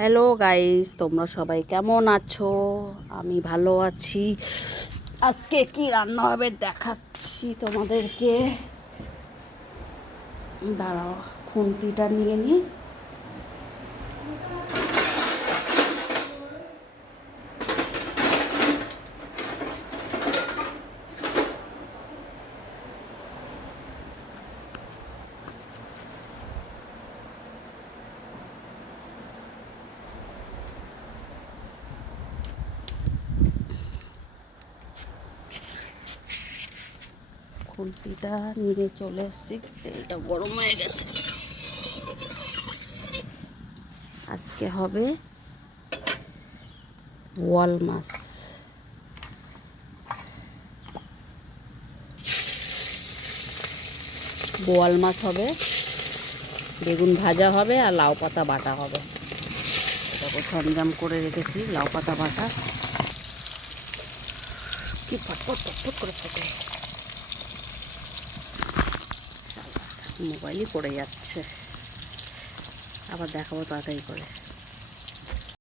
Hello guys, তোমরা সবাই কেমন আছো? আমি ভালো আছি। আজকে কি রান্না হবে দেখাচ্ছি তোমাদেরকে। দাঁড়াও, খুন্তিটা নিয়ে নিই। খুন্তিটা নিয়ে চলে এসেছি, তেলটা গরম হয়ে গেছে। আজকে হবে বোয়াল মাছ। বোয়াল মাছ হবে, বেগুন ভাজা হবে আর লাউ পাতা বাটা হবে। এটাকে সরঞ্জাম করে রেখেছি। লাউ পাতা বাটা কি ফটফট ফটফট করে ফোটে, মোবাইলই পড়ে যাচ্ছে। আবার দেখাবো তাড়াতাড়ি করে।